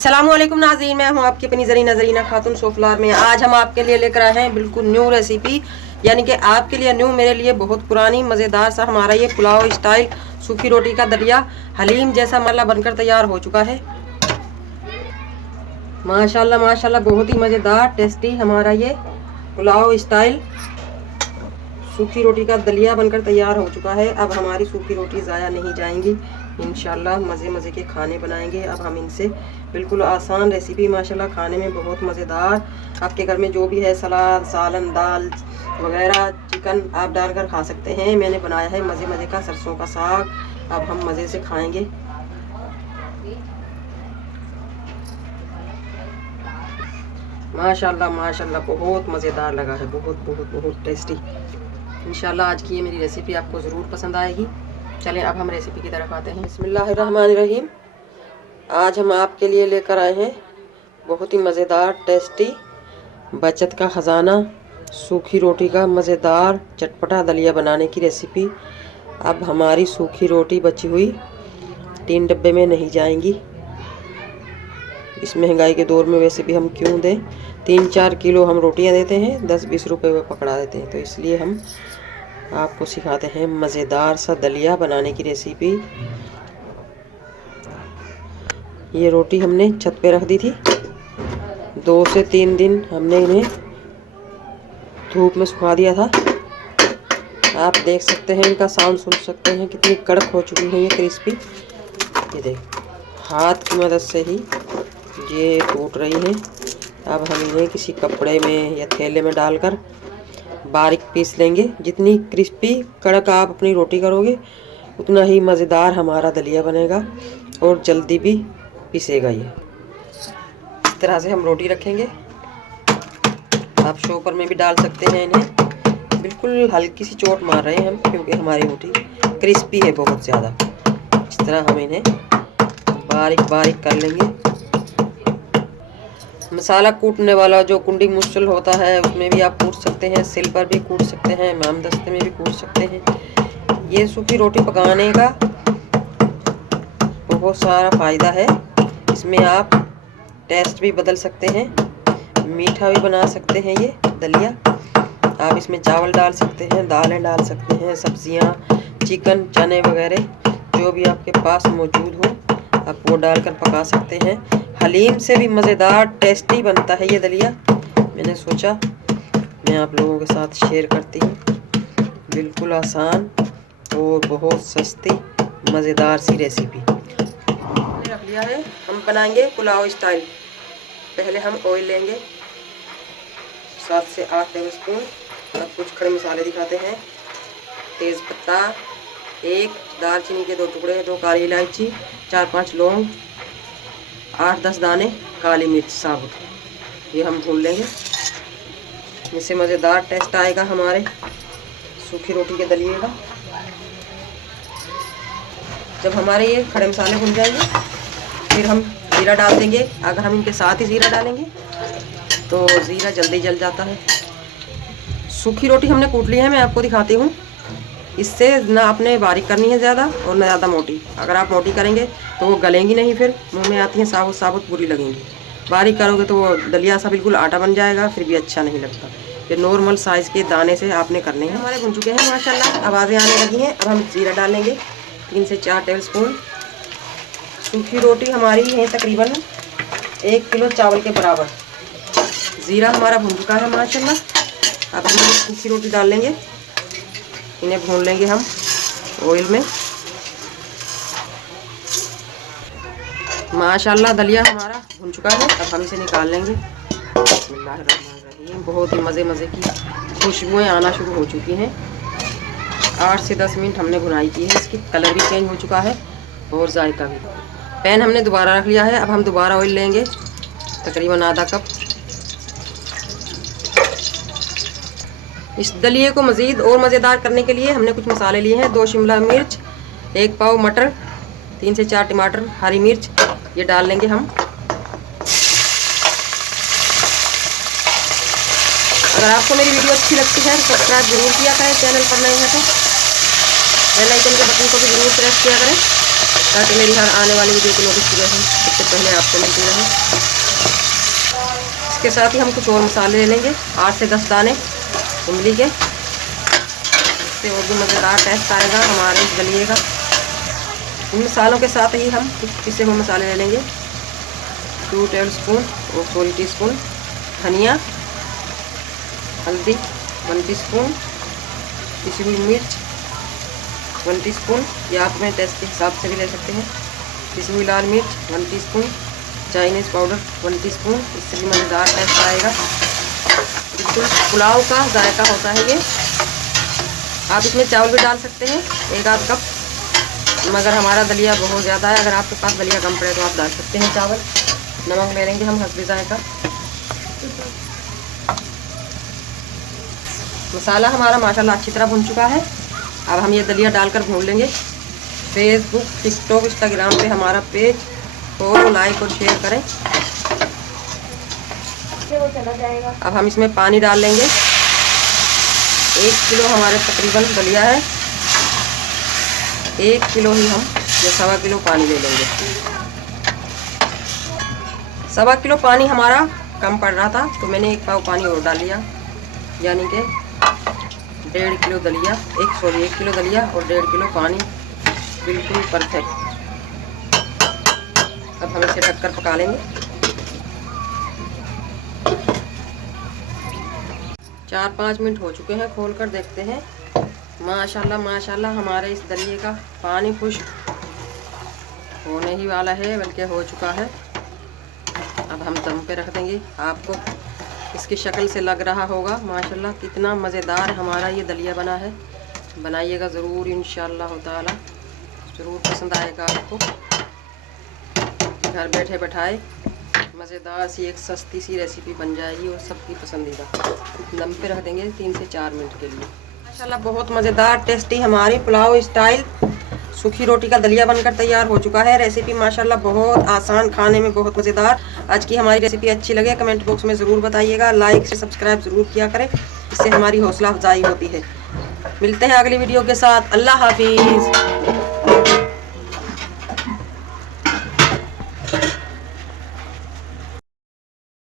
अस्सलामुअलैकुम नाज़रीन, मैं हूं आपकी अपनी नज़रीना खातून सोफलार में। आज हम आपके लिए लेकर आए हैं बिल्कुल न्यू रेसिपी, यानी कि आपके लिए न्यू, मेरे लिए बहुत पुरानी मज़ेदार सा हमारा ये पुलाव स्टाइल सूखी रोटी का दलिया हलीम जैसा मरला बनकर तैयार हो चुका है। माशाल्लाह माशाल्लाह, बहुत ही मज़ेदार टेस्टी हमारा ये पुलाव स्टाइल सूखी रोटी का दलिया बनकर तैयार हो चुका है। अब हमारी सूखी रोटी ज़ाया नहीं जाएंगी, इंशाल्लाह मज़े मज़े के खाने बनाएंगे अब हम इनसे। बिल्कुल आसान रेसिपी, माशाल्लाह खाने में बहुत मज़ेदार। आपके घर में जो भी है सलाद, सालन, दाल वगैरह, चिकन आप डालकर खा सकते हैं। मैंने बनाया है मज़े मज़े का सरसों का साग, अब हम मज़े से खाएंगे। माशाल्लाह माशाल्लाह, बहुत मज़ेदार लगा है, बहुत बहुत बहुत टेस्टी। इंशाल्लाह आज की ये मेरी रेसिपी आपको ज़रूर पसंद आएगी। चलें अब हम रेसिपी की तरफ आते हैं। बिस्मिल्लाहिर्रहमानिर्रहीम। आज हम आपके लिए लेकर आए हैं बहुत ही मज़ेदार टेस्टी बचत का ख़जाना सूखी रोटी का मज़ेदार चटपटा दलिया बनाने की रेसिपी। अब हमारी सूखी रोटी बची हुई 3 डब्बे में नहीं जाएंगी। इस महंगाई के दौर में वैसे भी हम क्यों दें, 3-4 किलो हम रोटियां देते हैं, 10-20 रुपए में पकड़ा देते हैं। तो इसलिए हम आपको सिखाते हैं मज़ेदार सा दलिया बनाने की रेसिपी। ये रोटी हमने छत पे रख दी थी, 2 से 3 दिन हमने इन्हें धूप में सुखा दिया था। आप देख सकते हैं, इनका साउंड सुन सकते हैं, कितनी कड़क हो चुकी है ये क्रिस्पी। ये देख, हाथ की मदद से ही ये टूट रही है। अब हम इन्हें किसी कपड़े में या थैले में डालकर बारीक पीस लेंगे। जितनी क्रिस्पी कड़क आप अपनी रोटी करोगे उतना ही मज़ेदार हमारा दलिया बनेगा और जल्दी भी पिसेगा। ये इस तरह से हम रोटी रखेंगे। आप शॉपर में भी डाल सकते हैं इन्हें। बिल्कुल हल्की सी चोट मार रहे हैं हम, क्योंकि हमारी रोटी क्रिस्पी है बहुत ज़्यादा। इस तरह हम इन्हें बारीक बारीक कर लेंगे। मसाला कूटने वाला जो कुंडी मुश्किल होता है उसमें भी आप कूट सकते हैं, सिल पर भी कूट सकते हैं, इमाम दस्ते में भी कूट सकते हैं। ये सूखी रोटी पकाने का बहुत सारा फ़ायदा है। इसमें आप टेस्ट भी बदल सकते हैं, मीठा भी बना सकते हैं ये दलिया। आप इसमें चावल डाल सकते हैं, दालें डाल सकते हैं, सब्जियां, चिकन, चने वगैरह जो भी आपके पास मौजूद हो आप वो डालकर पका सकते हैं। हलीम से भी मज़ेदार टेस्टी बनता है ये दलिया। मैंने सोचा मैं आप लोगों के साथ शेयर करती हूँ। बिल्कुल आसान और बहुत सस्ती मज़ेदार सी रेसिपी रख लिया है। हम बनाएंगे पुलाव स्टाइल। पहले हम ऑयल लेंगे 7 से 8 टेबल स्पून। अब कुछ खड़े मसाले दिखाते हैं। तेज़ पत्ता, 1 दालचीनी के 2 टुकड़े, 2 काली इलायची, 4-5 लौंग, 8-10 दाने काली मिर्च साबुत। ये हम भून लेंगे, इससे मज़ेदार टेस्ट आएगा हमारे सूखी रोटी के दलिए का। जब हमारे ये खड़े मसाले भुन जाएंगे फिर हम ज़ीरा डाल देंगे। अगर हम इनके साथ ही ज़ीरा डालेंगे तो ज़ीरा जल्दी जल जाता है। सूखी रोटी हमने कूट ली है, मैं आपको दिखाती हूँ। इससे ना आपने बारीक करनी है ज़्यादा और ना ज़्यादा मोटी। अगर आप मोटी करेंगे तो वो गलेंगी नहीं, फिर मुंह में आती हैं साबुत साबुत बुरी लगेंगी। बारीक करोगे तो वो दलिया सा बिल्कुल आटा बन जाएगा, फिर भी अच्छा नहीं लगता। ये नॉर्मल साइज़ के दाने से आपने करने हैं। हमारे भुन चुके हैं माशाल्लाह, आवाज़ें आने लगी हैं। अब हम ज़ीरा डालेंगे 3 से 4 टेबल स्पून। सूखी रोटी हमारी है तकरीबन 1 किलो चावल के बराबर। ज़ीरा हमारा भुन चुका है माशाल्लाह। अब हम सूखी रोटी डाल लेंगे, इन्हें भून लेंगे हम ऑयल में। माशाल्लाह दलिया हमारा भुन चुका है, अब हम इसे निकाल लेंगे। बिस्मिल्लाहिर्रहमानिर्रहीम। बहुत ही मज़े मज़े की खुशबुएं आना शुरू हो चुकी हैं। 8 से 10 मिनट हमने भुनाई की है, इसकी कलर भी चेंज हो चुका है और जायका भी। पैन हमने दोबारा रख लिया है। अब हम दोबारा ऑयल लेंगे, तकरीबन आधा कप। इस दलिए को मज़ीद और मज़ेदार करने के लिए हमने कुछ मसाले लिए हैं। 2 शिमला मिर्च, 1 पाव मटर, 3 से 4 टमाटर, हरी मिर्च ये डाल लेंगे हम। अगर आपको मेरी वीडियो अच्छी लगती है तो सब्सक्राइब ज़रूर किया करें, चैनल पर नए हैं तो बेल आइकन के बटन को भी ज़रूर प्रेस किया करें। ताकि मेरी हर आने वाली वीडियो की नोटिफिकेशन सबसे पहले आपको मिलती रहे। इसके साथ ही हम कुछ और मसाले ले लेंगे, 8 से 10 दाने इमली के। इससे और भी मज़ेदार टेस्ट आएगा हमारे इस दलिए का। इन मसालों के साथ ही हम कुछ पिसे हुए मसाले ले लेंगे, 2 टेबलस्पून और 1 टीस्पून धनिया, हल्दी 1 टीस्पून, पिसी हुई मिर्च 1 टीस्पून, या आप अपने टेस्ट के हिसाब से भी ले सकते हैं। पिसी हुई लाल मिर्च 1 टीस्पून, चाइनीज़ पाउडर 1 टीस्पून। इससे भी मज़ेदार टेस्ट आएगा, बिल्कुल पुलाव का जायका होता है ये। आप इसमें चावल भी डाल सकते हैं 1 आध कप, मगर हमारा दलिया बहुत ज़्यादा है। अगर आपके पास दलिया कम पड़े तो आप डाल सकते हैं चावल। नमक ले लेंगे हम हस्बे जायका। मसाला हमारा माशाल्लाह अच्छी तरह भुन चुका है। अब हम ये दलिया डालकर भून लेंगे। फेसबुक, टिकटॉक, इंस्टाग्राम पे हमारा पेज फॉलो, लाइक और शेयर करें। अब हम इसमें पानी डाल लेंगे। 1 किलो हमारे तकरीबन दलिया है, 1 किलो ही हम या 1.25 किलो पानी ले लेंगे। 1.25 किलो पानी हमारा कम पड़ रहा था तो मैंने 1 पाव पानी और डाल लिया, यानी कि 1.5 किलो दलिया, 1 किलो दलिया और 1.5 किलो पानी, बिल्कुल परफेक्ट। अब हम इसे ढककर पका लेंगे। 4-5 मिनट हो चुके हैं, खोल कर देखते हैं। माशाल्लाह माशाल्लाह हमारे इस दलिए का पानी खुश्क होने ही वाला है, बल्कि हो चुका है। अब हम दम पे रख देंगे। आपको इसकी शक्ल से लग रहा होगा माशाल्लाह कितना मज़ेदार हमारा ये दलिया बना है। बनाइएगा ज़रूर, इंशाअल्लाह ताला ज़रूर पसंद आएगा आपको। घर बैठे बैठाए मज़ेदार सी एक सस्ती सी रेसिपी बन जाएगी और सबकी पसंदीदा। दम पे रख देंगे 3 से 4 मिनट के लिए। माशाल्लाह बहुत मज़ेदार टेस्टी हमारी पुलाव स्टाइल सूखी रोटी का दलिया बनकर तैयार हो चुका है। रेसिपी माशाल्लाह बहुत आसान, खाने में बहुत मज़ेदार। आज की हमारी रेसिपी अच्छी लगे कमेंट बॉक्स में ज़रूर बताइएगा। लाइक से सब्सक्राइब ज़रूर किया करें, इससे हमारी हौसला अफजाई होती है। मिलते हैं अगली वीडियो के साथ। अल्लाह हाफिज़।